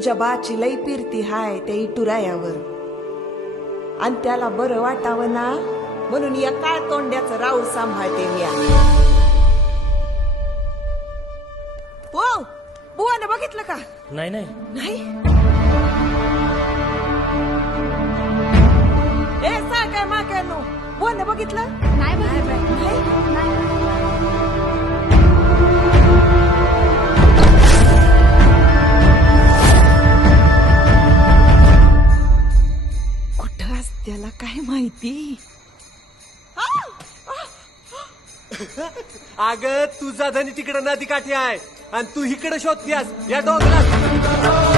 तुझ्या बाची लई पिरती हाय त्या इटुरायावर आणि त्याला बरं वाटावं ना म्हणून या काळ तोंड्याचं राऊळ सांभाळते मी. हो बुवानं बघितलं का? नाही नाही. नाही. ए सा काय मा काय नो बुवानं बघितलं? नाही कुठं असत्याला काय माहिती. अग तुझा धनी तिकडे नदी काठी आहे आणि तू इकडे शोधतीयास या डोंगरात.